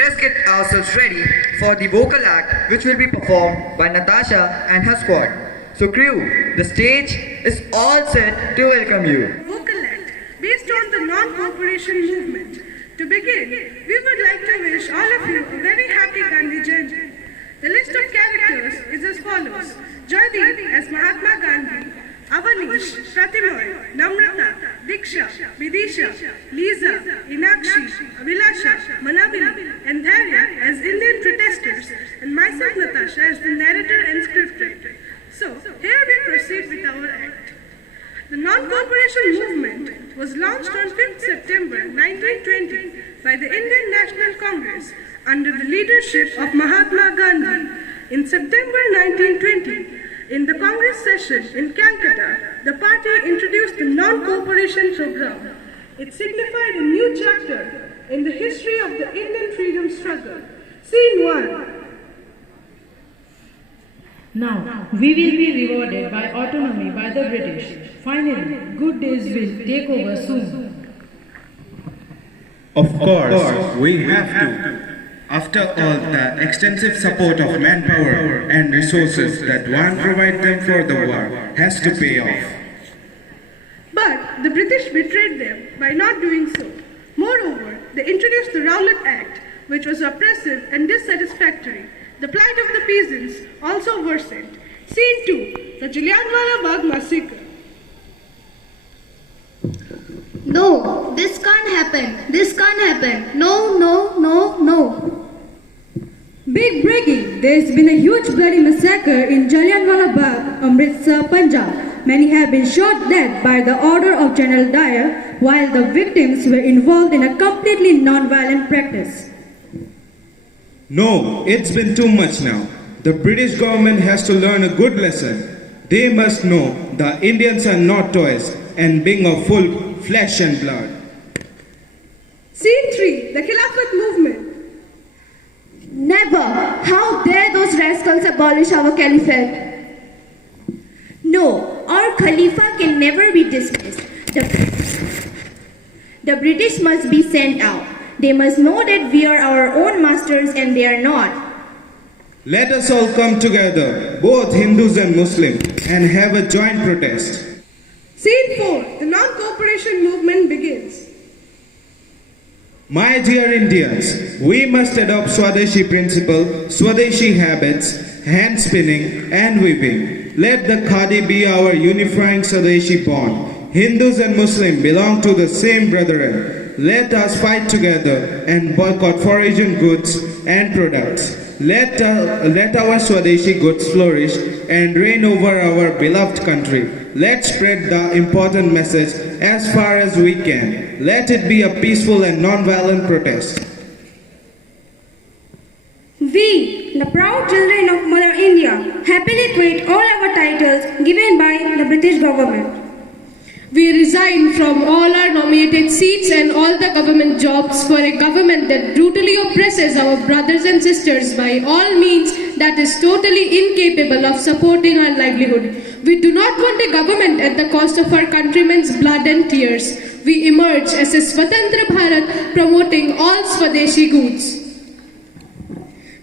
let us get ourselves ready for the vocal act which will be performed by Natasha and her squad. So crew, the stage is all set to welcome you. Vocal act based on the non-cooperation movement. To begin, we would like to wish all of you a very happy Gandhi Jayanti. The list of characters is as follows. Jayanti as Mahatma Gandhi, Avanish, Pratimoy, Namrata, Diksha, Vidisha, Lisa, Inakshi, Abhilasha, Manavili, and Dharya as Indian protesters, and myself Natasha as the narrator and scriptwriter. So, here we proceed with our act. The non-cooperation movement was launched on 5th September 1920 by the Indian National Congress under the leadership of Mahatma Gandhi. In September 1920, in the Congress session in Calcutta, the party introduced the non-cooperation program. It signified a new chapter in the history of the Indian freedom struggle. Scene 1. Now, we will be rewarded by autonomy by the British. Finally, good days will take over soon. Of course, we have to. After all, the extensive support of manpower and resources that one provides them for the war has to pay off. But the British betrayed them by not doing so. Moreover, they introduced the Rowlatt Act, which was oppressive and dissatisfactory. The plight of the peasants also worsened. Scene 2. The Jallianwala Bagh Massacre. No, this can't happen. This can't happen. No, no, no, no. Big breaking! There's been a huge bloody massacre in Jallianwala Bagh, Amritsar, Punjab. Many have been shot dead by the order of General Dyer, while the victims were involved in a completely non-violent practice. No, it's been too much now. The British government has to learn a good lesson. They must know the Indians are not toys and being of full flesh and blood. Scene 3. The Khilafat Movement. Never! How dare those rascals abolish our caliphate? No, our Khalifa can never be dismissed. The British must be sent out. They must know that we are our own masters and they are not. Let us all come together, both Hindus and Muslims, and have a joint protest. Scene 4. The non-cooperation movement begins. My dear Indians, we must adopt Swadeshi principle, Swadeshi habits, hand spinning and weaving. Let the Khadi be our unifying Swadeshi bond. Hindus and Muslims belong to the same brethren. Let us fight together and boycott foreign goods and products. Let our Swadeshi goods flourish and reign over our beloved country. Let's spread the important message as far as we can. Let it be a peaceful and non-violent protest. We, the proud children of Mother India, happily quit all our titles given by the British government. We resign from all our nominated seats and all the government jobs for a government that brutally oppresses our brothers and sisters by all means, that is totally incapable of supporting our livelihood. We do not want a government at the cost of our countrymen's blood and tears. We emerge as a Swatantra Bharat promoting all Swadeshi goods.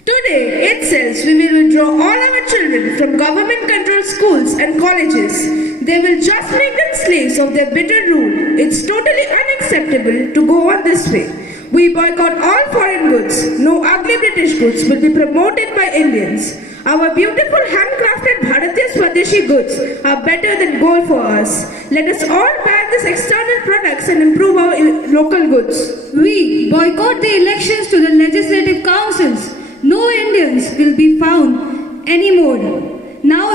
Today itself, we will withdraw all our children from government-controlled schools and colleges. They will just make them slaves of their bitter rule. It's totally unacceptable to go on this way. We boycott all foreign goods. No ugly British goods will be promoted by Indians. Our beautiful handcrafted Bharatiya Swadeshi goods are better than gold for us. Let us all ban these external products and improve our local goods. We boycott the elections to the legislative councils. No Indians will be found anymore. Now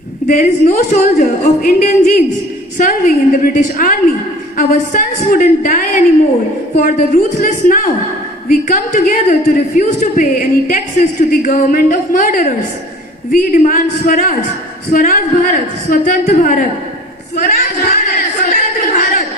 there is no soldier of Indian genes serving in the British army. Our sons wouldn't die anymore for the ruthless now. We come together to refuse to pay any taxes to the government of murderers. We demand Swaraj, Swaraj Bharat, Swatantra Bharat. Swaraj Bharat, Swatantra Bharat.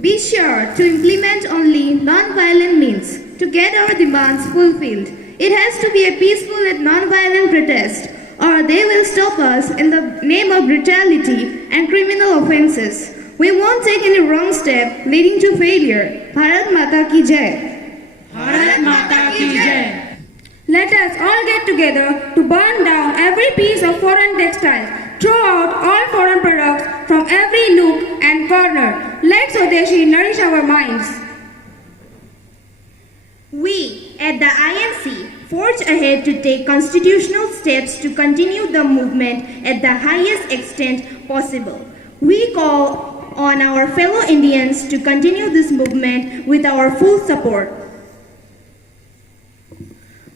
Be sure to implement only non-violent means to get our demands fulfilled. It has to be a peaceful and non-violent protest, or they will stop us in the name of brutality and criminal offences. We won't take any wrong step leading to failure. Bharat Mata ki Jai. Bharat Mata ki Jai. Let us all get together to burn down every piece of foreign textiles, throw out all foreign products from every nook and corner. Let Swadeshi nourish our minds. We at the INC forge ahead to take constitutional steps to continue the movement at the highest extent possible. We call on our fellow Indians to continue this movement with our full support.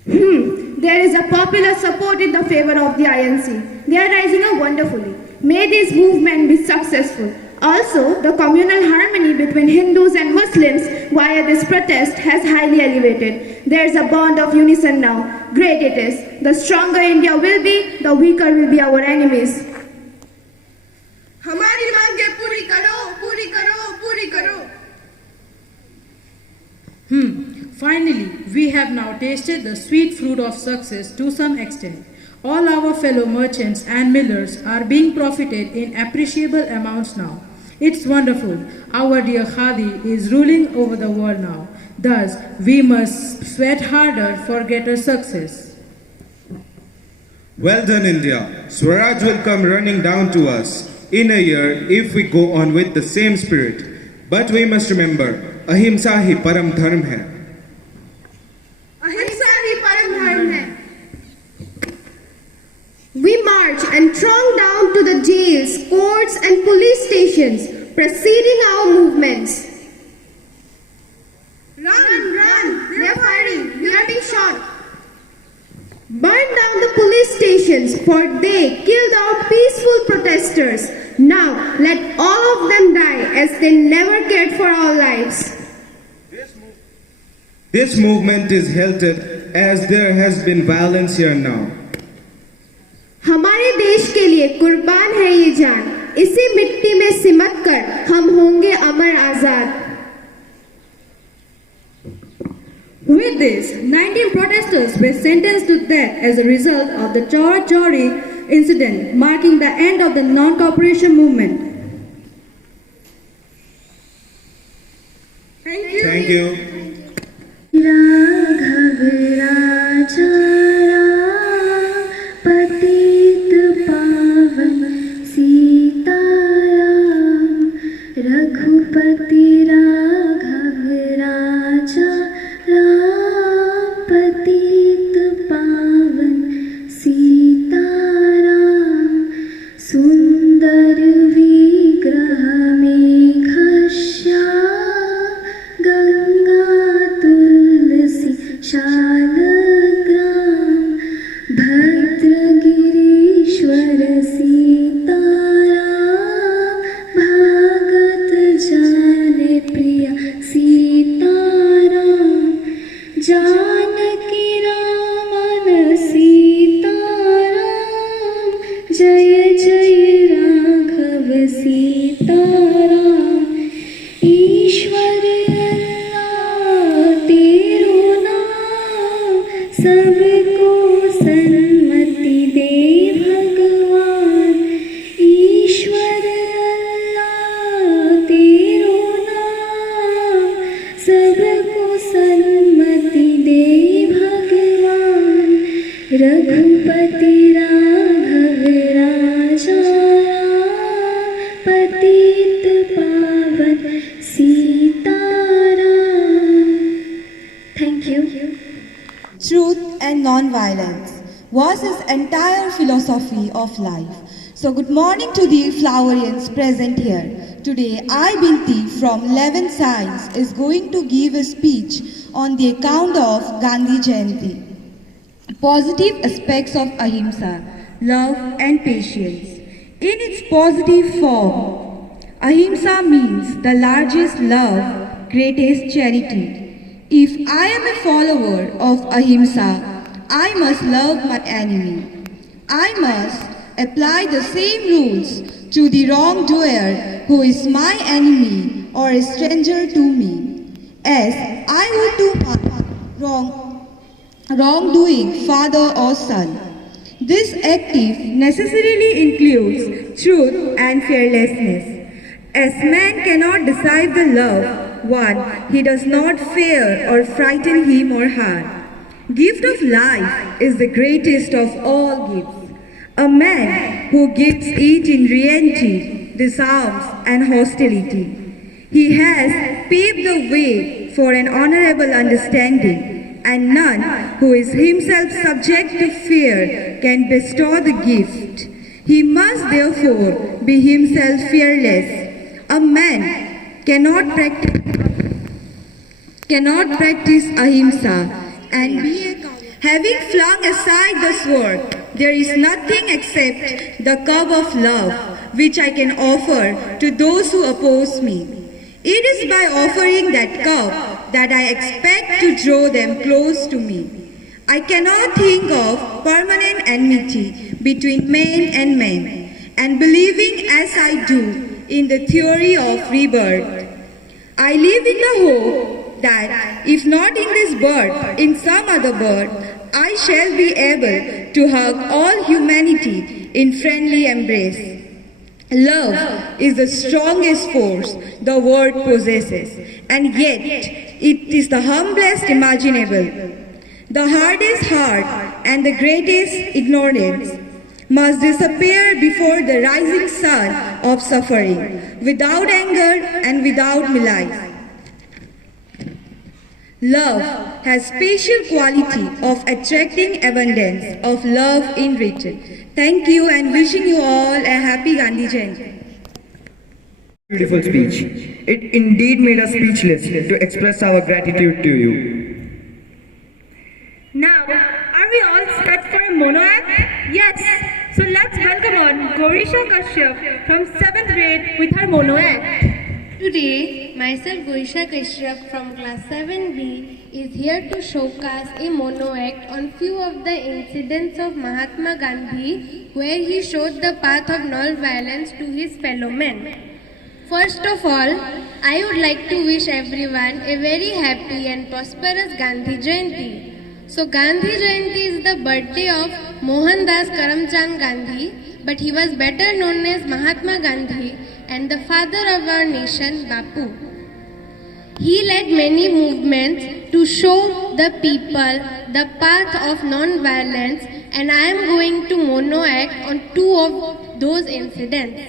There is a popular support in the favor of the INC. They are rising up wonderfully. May this movement be successful. Also, the communal harmony between Hindus and Muslims via this protest has highly elevated. There is a bond of unison now. Great it is. The stronger India will be, the weaker will be our enemies. हमारी मांगे पूरी करो, पूरी करो, पूरी करो. Finally, we have now tasted the sweet fruit of success to some extent. All our fellow merchants and millers are being profited in appreciable amounts now. It's wonderful. Our dear Khadi is ruling over the world now. Thus, we must sweat harder for greater success. Well done, India. Swaraj will come running down to us in a year if we go on with the same spirit. But we must remember, ahimsa hi param dharm hai. अहिंसा ही परम धर्म है. We march and throng down to the jails, courts and police stations, preceding our movements. Run, run, they are firing, we are being shot. Burn down the police stations, for they killed our peaceful protesters. Now let all of them die as they never cared for our lives. This movement is halted as there has been violence here now. हमारे देश के लिए कुर्बान है ये जान. इसी मिट्टी में सिमट कर हम होंगे अमर आजाद. With this, 19 protesters were sentenced to death as a result of the Chora Chori incident, marking the end of the non-cooperation movement. Thank you. Thank you. Raghav राजा पतित पावन सीताराम. रघुपति राघव राजा राम पतित पावन सीताराम. सुंदर विग्रह में घश्याम गंगा तुलसी शालग्राम. भद्रगिरीश्वर सीताराम भागत जन प्रिय सीताराम. जानकी रामन सीताराम जय जय राघव सीताराम. ईश्वर तेरो नाम सबको सन्मति दे भगवान. ईश्वर तेरो नाम सबको सन्मति दे भगवान. रघुपति राघव राजा पतित पावन Sitaram. Thank you. Truth and non-violence was his entire philosophy of life. So good morning to the Flowerians present here. Today I Binti from 11th Science is going to give a speech on the account of Gandhi Jayanti. Positive aspects of ahimsa, love and patience. In its positive form, ahimsa means the largest love, greatest charity. If I am a follower of ahimsa, I must love my enemy. I must apply the same rules to the wrongdoer who is my enemy or a stranger to me, as I would to my wrongdoing father or son. This active necessarily includes truth and fearlessness. As man cannot decide the loved one, he does not fear or frighten him or her. Gift of life is the greatest of all gifts. A man who gives it in reality disarms and hostility. He has paved the way for an honorable understanding, and none who is himself subject to fear can bestow the gift. He must therefore be himself fearless. A man cannot practice ahimsa and be a coward. Having flung aside the sword, there is nothing except the cup of love which I can offer to those who oppose me. It is by offering that cup that I expect to draw them close to me. I cannot think of permanent enmity between man and man, and believing as I do in the theory of rebirth, I live in the hope that if not in this birth, in some other birth, I shall be able to hug all humanity in friendly embrace. Love is the strongest force the world possesses, and yet it is the humblest imaginable. The hardest heart and the greatest ignorance must disappear before the rising sun of suffering, without anger and without malice. Love has special quality of attracting abundance of love in return. Thank you and wishing you all a happy Gandhi Jayanti. Beautiful speech. It indeed made us speechless to express our gratitude to you. Now, are we all set for a mono act? Yes. So let's welcome on Gorisha Kashyap from 7th grade with her mono act. Today, myself Gorisha Kashyap from class 7B is here to showcase a mono act on few of the incidents of Mahatma Gandhi where he showed the path of non-violence to his fellow men. First of all, I would like to wish everyone a very happy and prosperous Gandhi Jayanti. So Gandhi Jayanti is the birthday of Mohandas Karamchand Gandhi, but he was better known as Mahatma Gandhi and the father of our nation, Bapu. He led many movements to show the people the path of non-violence, and I am going to mono act on two of those incidents.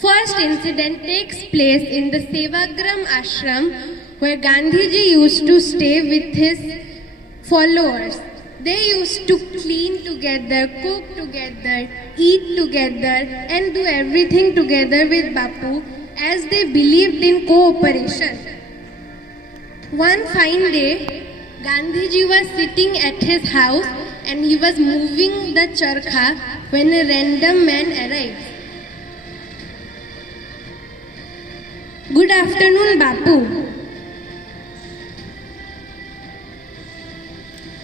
First incident takes place in the Sevagram ashram where Gandhiji used to stay with his followers. They used to clean together, cook together, eat together and do everything together with Bapu as they believed in cooperation. One fine day, Gandhiji was sitting at his house and he was moving the charkha when a random man arrived. Good afternoon, Bapu.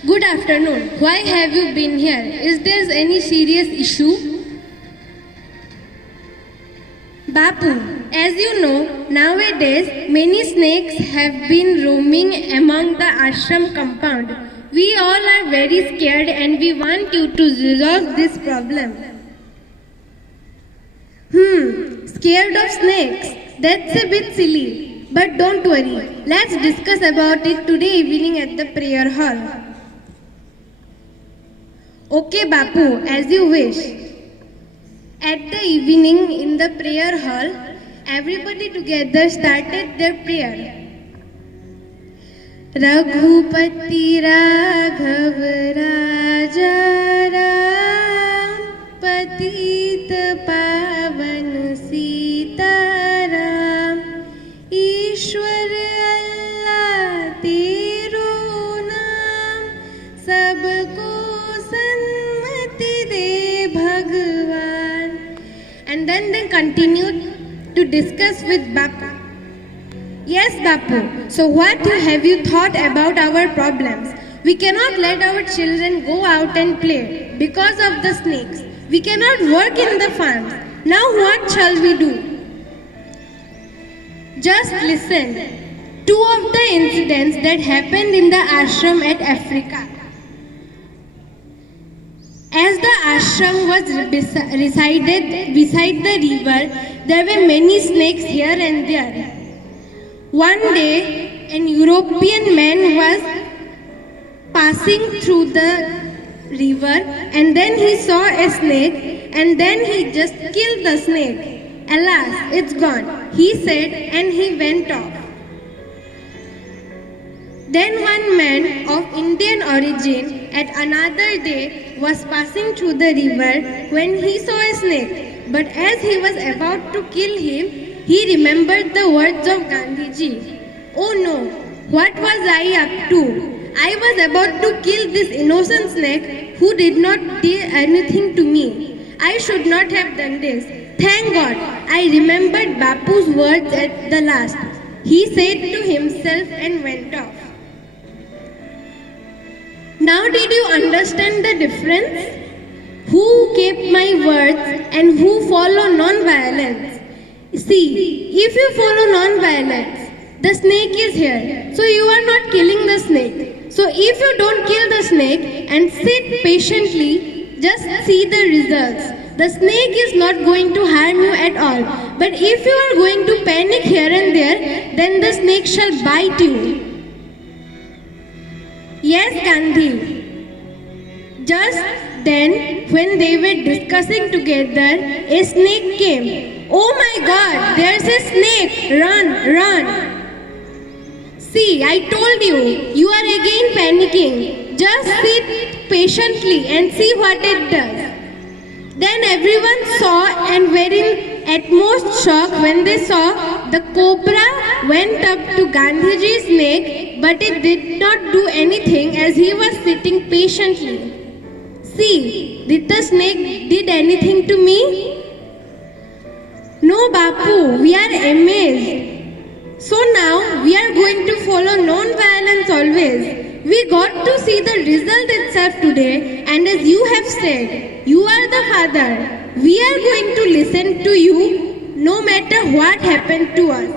Good afternoon. Why have you been here? Is there any serious issue? Bapu, as you know, nowadays many snakes have been roaming among the ashram compound. We all are very scared and we want you to resolve this problem. Scared of snakes? That's a bit silly. But don't worry. Let's discuss about it today evening at the prayer hall. Okay, Bapu, as you wish. At the evening in the prayer hall, everybody together started their prayer. Raghupati Raghav Raja Ram Patit Pavan Sita Ram Ishwar Allah Tero Naam Sabko and then they continued to discuss with Bapu. Yes, Bapu, so what have you thought about our problems? We cannot let our children go out and play because of the snakes. We cannot work in the farms. Now what shall we do? Just listen. Two of the incidents that happened in the ashram at Africa. As the ashram was resided beside the river, there were many snakes here and there. One day, an European man was passing through the river and then he saw a snake and then he just killed the snake. Alas, it's gone, he said, and he went off. Then one man of Indian origin at another day was passing through the river when he saw a snake. But as he was about to kill him, he remembered the words of Gandhiji. Oh no, what was I up to? I was about to kill this innocent snake who did not do anything to me. I should not have done this. Thank God, I remembered Bapu's words at the last. He said to himself and went off. Now did you understand the difference? Who kept my words and who follow non-violence? See, if you follow non-violence, the snake is here, so you are not killing the snake. So if you don't kill the snake and sit patiently, just see the results. The snake is not going to harm you at all. But if you are going to panic here and there, then the snake shall bite you. Yes, Gandhi. Just then, when they were discussing together, a snake came. Oh my God, there's a snake! Run, run! See, I told you, you are again panicking. Just sit patiently and see what it does. Then everyone saw and were in utmost shock when they saw the cobra went up to Gandhiji's neck, but it did not do anything as he was sitting patiently. See, did the snake did anything to me? No, Bapu, we are amazed. So now we are going to follow non-violence always. We got to see the result itself today, and as you have said, you are the father. We are going to listen to you no matter what happened to us.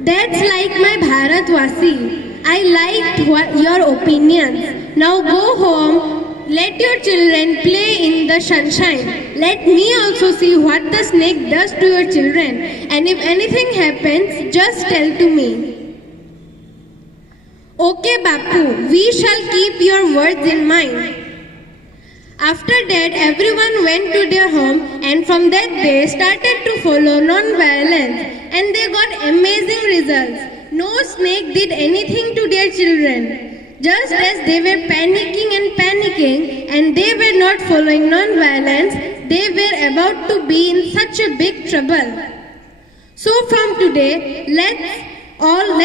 That's like my Bharatvasi. I liked your opinions. Now go home. Let your children play in the sunshine. Let me also see what the snake does to your children. And if anything happens, just tell to me. Okay, Bapu, we shall keep your words in mind. After that, everyone went to their home and from that day started to follow non-violence. And they got amazing results. No snake did anything to their children. Just as they were panicking and they were not following non-violence, they were about to be in such a big trouble. So from today, let all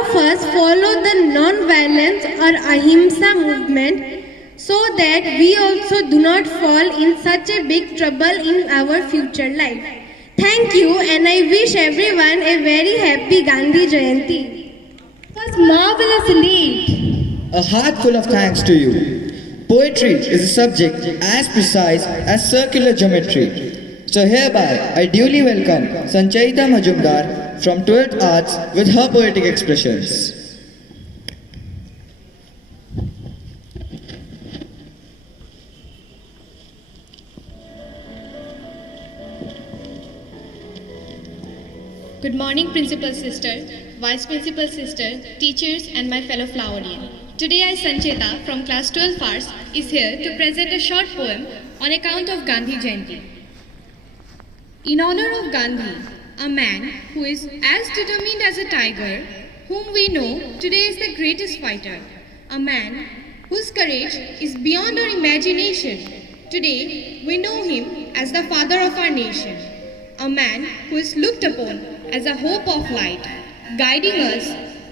of us follow the non-violence or ahimsa movement so that we also do not fall in such a big trouble in our future life. Thank you, and I wish everyone a very happy Gandhi Jayanti. It was marvelous indeed. A heart full of thanks to you. Poetry is a subject as precise as circular geometry. So hereby, I duly welcome Sanchayita Majumdar from 12th Arts with her poetic expressions. Good morning, Principal Sister, Vice Principal Sister, teachers and my fellow Flowerian. Today I, Sancheta, from class 12 Arts, is here to present a short poem on account of Gandhi Jayanti. In honor of Gandhi, a man who is as determined as a tiger, whom we know today is the greatest fighter, a man whose courage is beyond our imagination. Today we know him as the father of our nation, a man who is looked upon as a hope of light, guiding us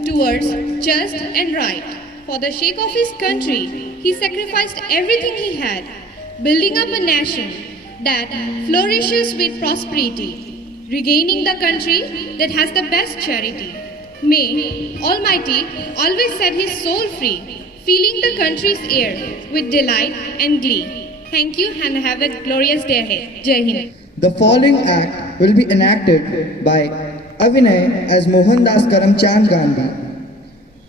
towards just and right. For the sake of his country, he sacrificed everything he had, building up a nation that flourishes with prosperity, regaining the country that has the best charity. May Almighty always set his soul free, filling the country's air with delight and glee. Thank you and have a glorious day ahead. Jai Hind. The following act will be enacted by Avinay as Mohandas Karamchand Gandhi,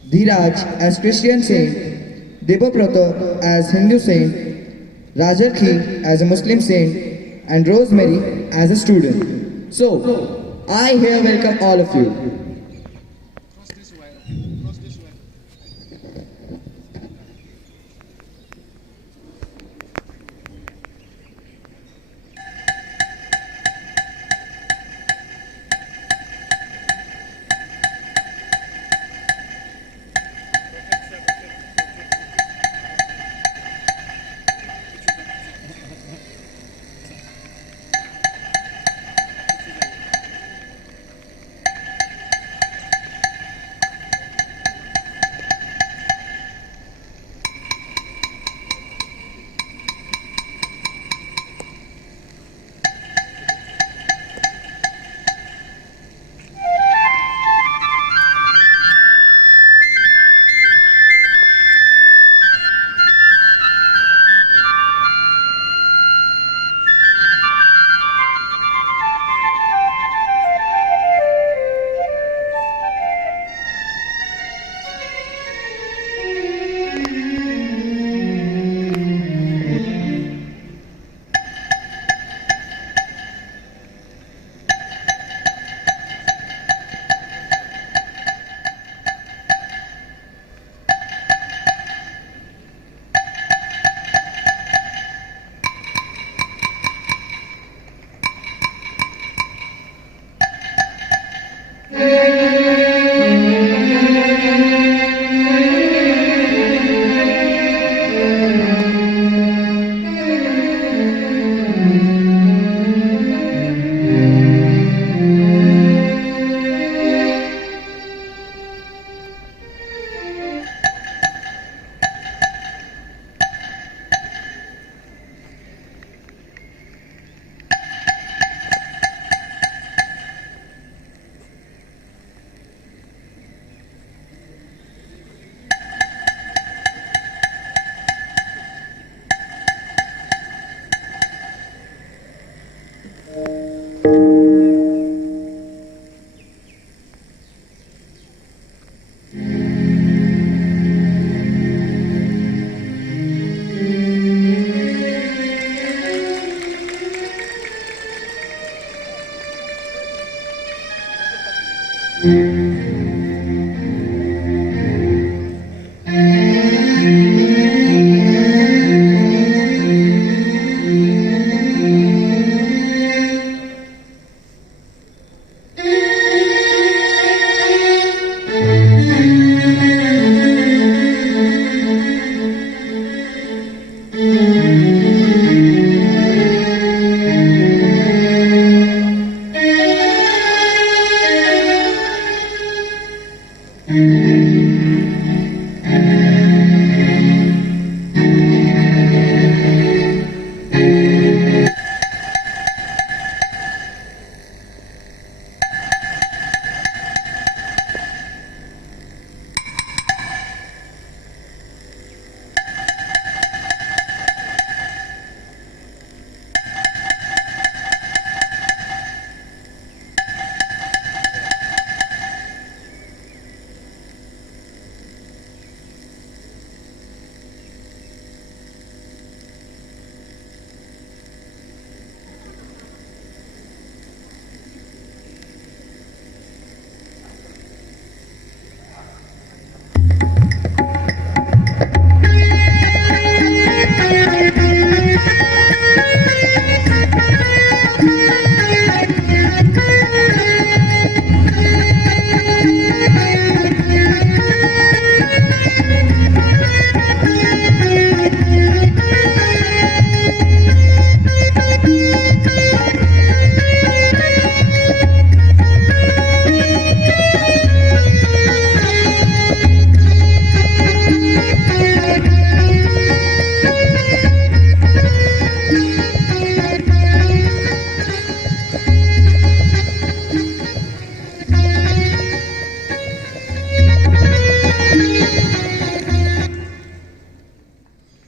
Dhiraj as Christian Singh, Debabrata as Hindu saint, Rajarki as a Muslim saint, and Rosemary as a student. So, I here welcome all of you.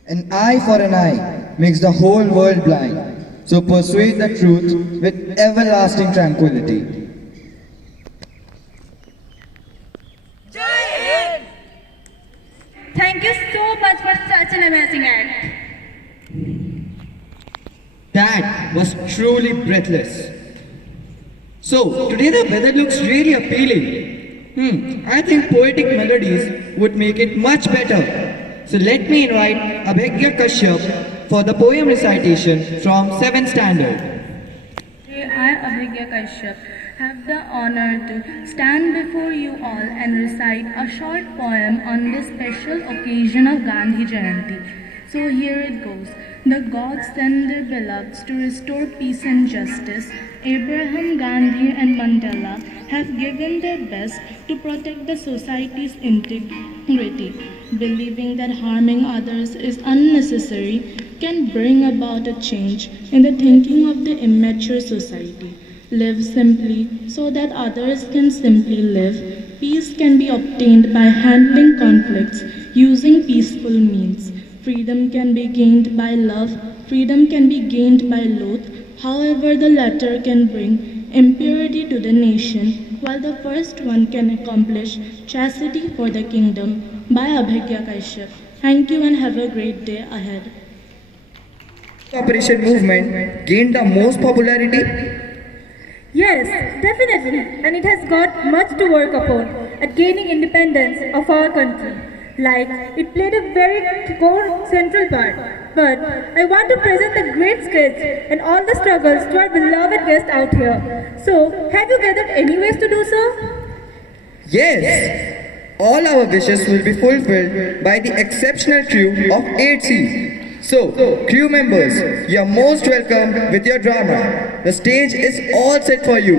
An eye for an eye makes the whole world blind. So persuade the truth with everlasting tranquility. Thank you so much for such an amazing act. That was truly breathless. So, today the weather looks really appealing. I think poetic melodies would make it much better. So let me invite Abhegya Kashyap for the poem recitation from 7th standard. I, Abhegya Kashyap, have the honor to stand before you all and recite a short poem on this special occasion of Gandhi Jayanti. So here it goes. The gods send their beloveds to restore peace and justice. Abraham, Gandhi and Mandela have given their best to protect the society's integrity, believing that harming others is unnecessary can bring about a change in the thinking of the immature society. Live simply so that others can simply live. Peace can be obtained by handling conflicts using peaceful means. Freedom can be gained by love, freedom can be gained by loath. However, the latter can bring impurity to the nation, while the first one can accomplish chastity for the kingdom. By Abhegya Kashyap. Thank you and have a great day ahead. Cooperation movement gained the most popularity. Yes, definitely. And it has got much to work upon at gaining independence of our country. Like, it played a very core central part. But I want to present the great sketch and all the struggles to our beloved guest out here. So, have you gathered any ways to do so? Yes, all our wishes will be fulfilled by the exceptional crew of 8C. So, crew members, you are most welcome with your drama. The stage is all set for you.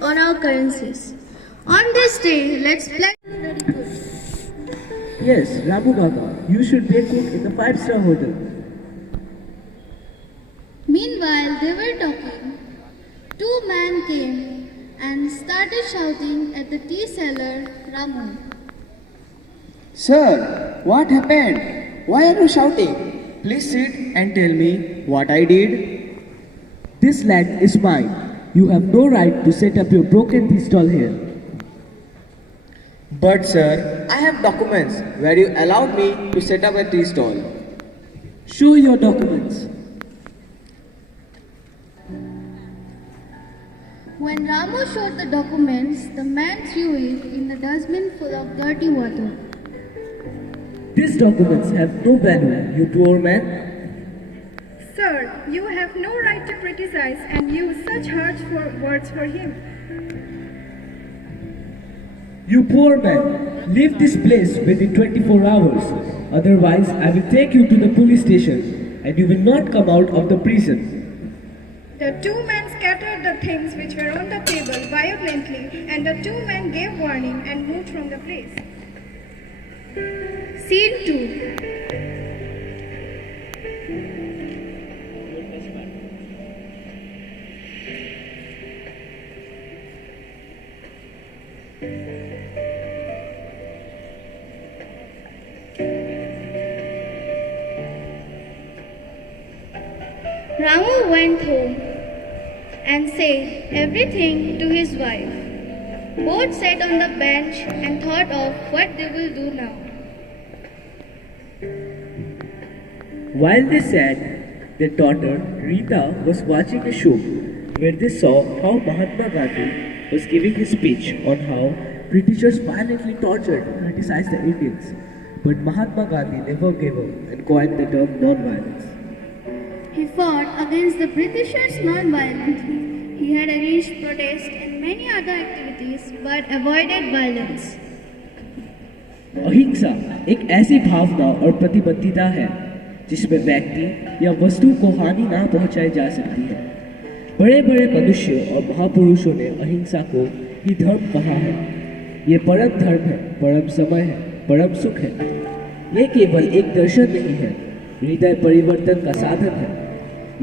On our currencies. On this day, let's pledge. Yes, Ramu Kaka, you should be a cook in the 5-star hotel. Meanwhile, they were talking. Two men came and started shouting at the tea seller, Ramu. Sir, what happened? Why are you shouting? Please sit and tell me what I did. This land is mine. You have no right to set up your broken tea stall here. But sir, I have documents where you allowed me to set up a tea stall. Show your documents. When Ramu showed the documents, the man threw it in the dustbin full of dirty water. These documents have no value, you poor man. Sir, you have no right to criticize and use such harsh words for him. You poor man, leave this place within 24 hours. Otherwise, I will take you to the police station and you will not come out of the prison. The two men scattered the things which were on the table violently, and the two men gave warning and moved from the place. Scene 2. Ramu went home and said everything to his wife. Both sat on the bench and thought of what they will do now. While they sat, their daughter Rita was watching a show where they saw how Mahatma Gandhi was giving his speech on how Britishers violently tortured and criticized the Indians. But Mahatma Gandhi never gave up and coined the term non-violence. He fought against the Britishers non-violently. He had arranged protests and many other activities but avoided violence. अहिंसा एक ऐसी भावना और प्रतिबद्धता है जिसमें व्यक्ति या वस्तु को हानि ना पहुंचाई जा सकती है। बड़े बड़े मनुष्यों और महापुरुषों ने अहिंसा को ही धर्म कहा है। ये परम धर्म है, परम समय है, परम सुख है। ये केवल एक दर्शन नहीं है, हृदय परिवर्तन का साधन है।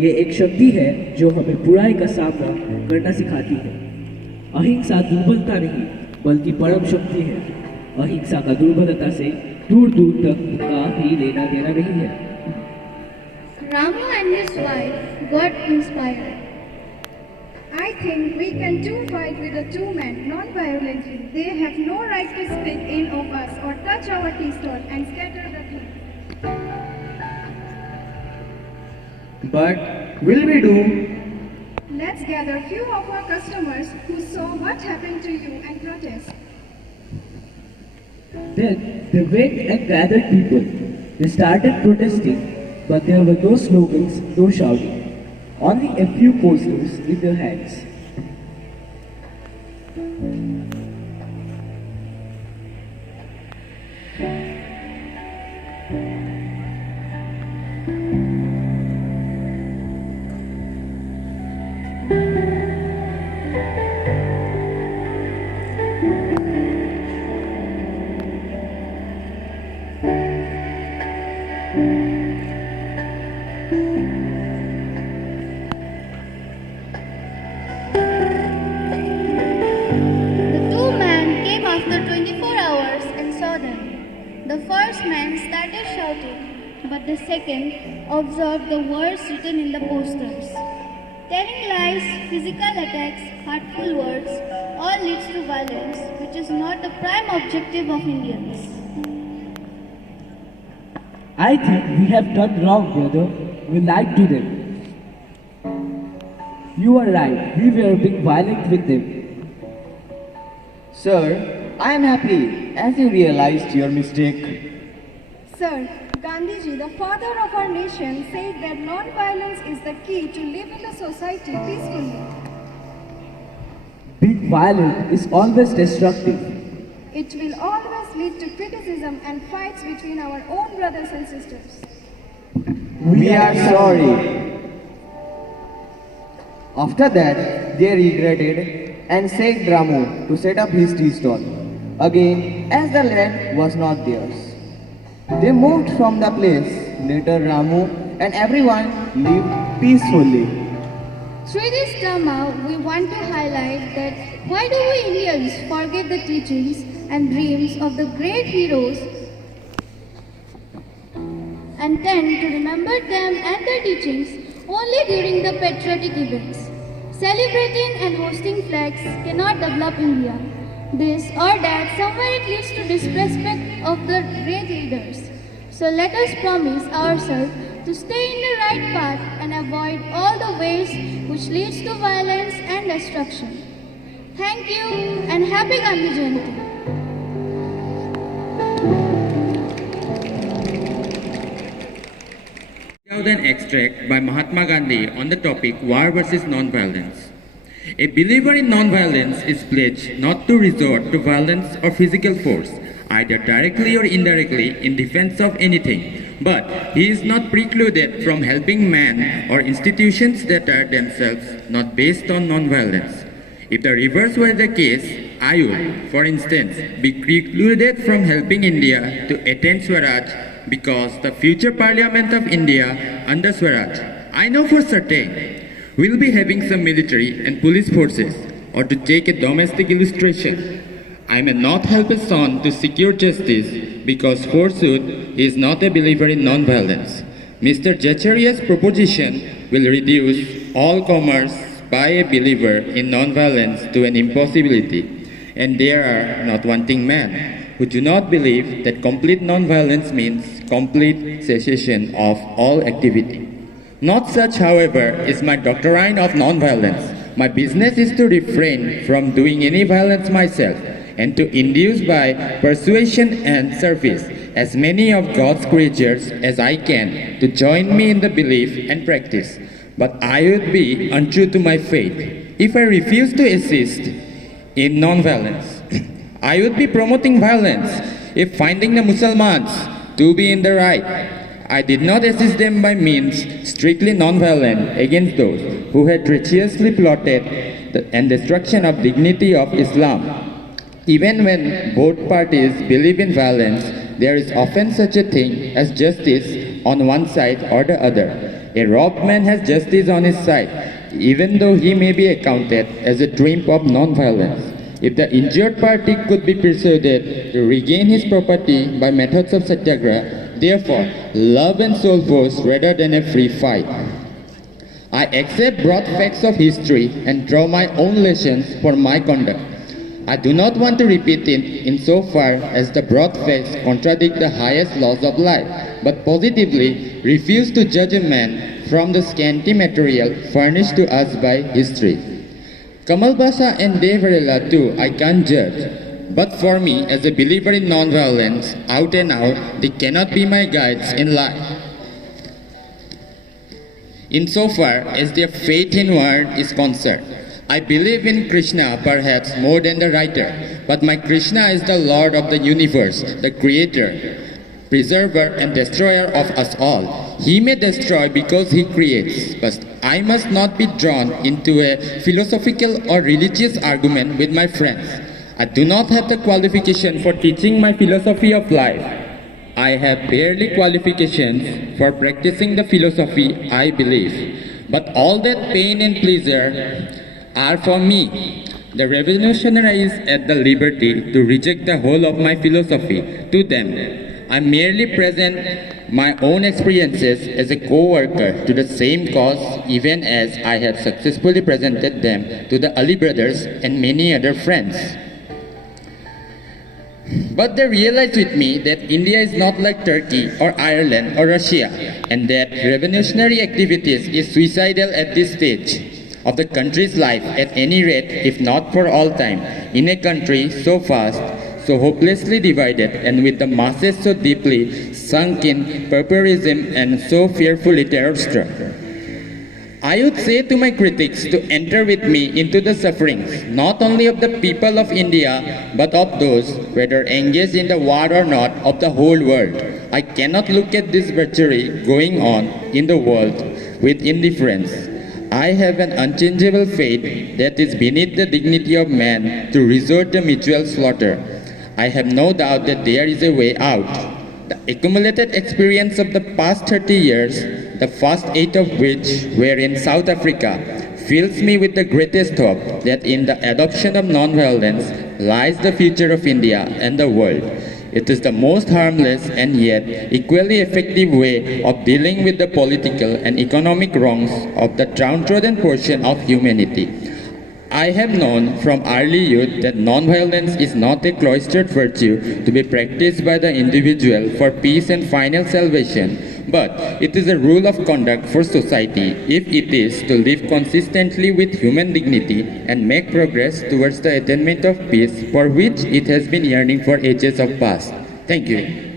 ये एक शक्ति है जो हमें बुराई का सामना करना सिखाती है। अहिंसा दुर्बलता नहीं बल्कि परम शक्ति है। अहिंसा का दुर्बलता से दूर दूर तक का भी लेना देना नहीं है। Ramu and his wife got inspired. I think we can too fight with the two men non-violently. They have no right to speak ill of us or touch our tea stall and scatter the things. But will we do? Let's gather few of our customers who saw what happened to you and protest. Then they went and gathered people. They started protesting, but there were no slogans, no shouting, only a few posters in their hands. The two men came after 24 hours and saw them. The first man started shouting, but the second observed the words written in the posters. Telling lies, physical attacks, hurtful words, all leads to violence, which is not the prime objective of Indians. I think we have done wrong, brother. We lied to them. You are right. We were being violent with them. Sir, I am happy as you realized your mistake. Sir, Gandhiji, the father of our nation, said that non-violence is the key to live in the society peacefully. Being violent is always destructive. It will always lead to criticism and fights between our own brothers and sisters. We are sorry. After that, they regretted and said Ramu to set up his tea stall, again as the land was not theirs. They moved from the place. Later Ramu and everyone lived peacefully. Through this drama, we want to highlight that why do we Indians forget the teachings and dreams of the great heroes and tend to remember them and their teachings only during the patriotic events. Celebrating and hosting flags cannot develop India. This or that, somewhere it leads to disrespect of the great leaders. So let us promise ourselves to stay in the right path and avoid all the ways which leads to violence and destruction. Thank you and happy Gandhi Jayanti. Out an extract by Mahatma Gandhi on the topic War versus Non-Violence. A believer in non-violence is pledged not to resort to violence or physical force, either directly or indirectly in defense of anything, but he is not precluded from helping men or institutions that are themselves not based on non-violence. If the reverse were the case, I would, for instance, be precluded from helping India to attain Swaraj because the future Parliament of India under Swaraj, I know for certain, will be having some military and police forces. Or to take a domestic illustration, I may not help a son to secure justice because forsooth he is not a believer in non-violence. Mr. Jacharia's proposition will reduce all commerce by a believer in non-violence to an impossibility. And there are not wanting men who do not believe that complete non-violence means complete cessation of all activity. Not such, however, is my doctrine of non-violence. My business is to refrain from doing any violence myself and to induce by persuasion and service as many of God's creatures as I can to join me in the belief and practice. But I would be untrue to my faith if I refuse to assist in non-violence. I would be promoting violence if finding the Muslims to be in the right. I did not assist them by means strictly non-violent against those who had treacherously plotted the destruction of dignity of Islam. Even when both parties believe in violence, there is often such a thing as justice on one side or the other. A robbed man has justice on his side, even though he may be accounted as a triumph of non-violence. If the injured party could be persuaded to regain his property by methods of satyagraha, therefore, love and soul force rather than a free fight. I accept broad facts of history and draw my own lessons for my conduct. I do not want to repeat it insofar as the broad facts contradict the highest laws of life, but positively refuse to judge a man from the scanty material furnished to us by history. Kamal Basha and De Varela too I can't judge, but for me as a believer in non-violence, out and out, they cannot be my guides in life. Insofar as their faith in word is concerned, I believe in Krishna perhaps more than the writer, but my Krishna is the Lord of the universe, the creator, preserver and destroyer of us all. He may destroy because he creates, but I must not be drawn into a philosophical or religious argument with my friends. I do not have the qualification for teaching my philosophy of life. I have barely qualifications for practicing the philosophy I believe, but all that pain and pleasure are for me. The revolutionaries at the liberty to reject the whole of my philosophy to them. I merely present my own experiences as a co-worker to the same cause, even as I have successfully presented them to the Ali brothers and many other friends. But they realize with me that India is not like Turkey or Ireland or Russia, and that revolutionary activities is suicidal at this stage of the country's life, at any rate, if not for all time, in a country so vast, so hopelessly divided, and with the masses so deeply sunk in pauperism and so fearfully terror-struck. I would say to my critics to enter with me into the sufferings, not only of the people of India, but of those, whether engaged in the war or not, of the whole world. I cannot look at this butchery going on in the world with indifference. I have an unchangeable faith that is beneath the dignity of man to resort to mutual slaughter. I have no doubt that there is a way out. The accumulated experience of the past 30 years, the first 8 of which were in South Africa, fills me with the greatest hope that in the adoption of non-violence lies the future of India and the world. It is the most harmless and yet equally effective way of dealing with the political and economic wrongs of the downtrodden portion of humanity. I have known from early youth that non-violence is not a cloistered virtue to be practiced by the individual for peace and final salvation, but it is a rule of conduct for society if it is to live consistently with human dignity and make progress towards the attainment of peace for which it has been yearning for ages of past. Thank you.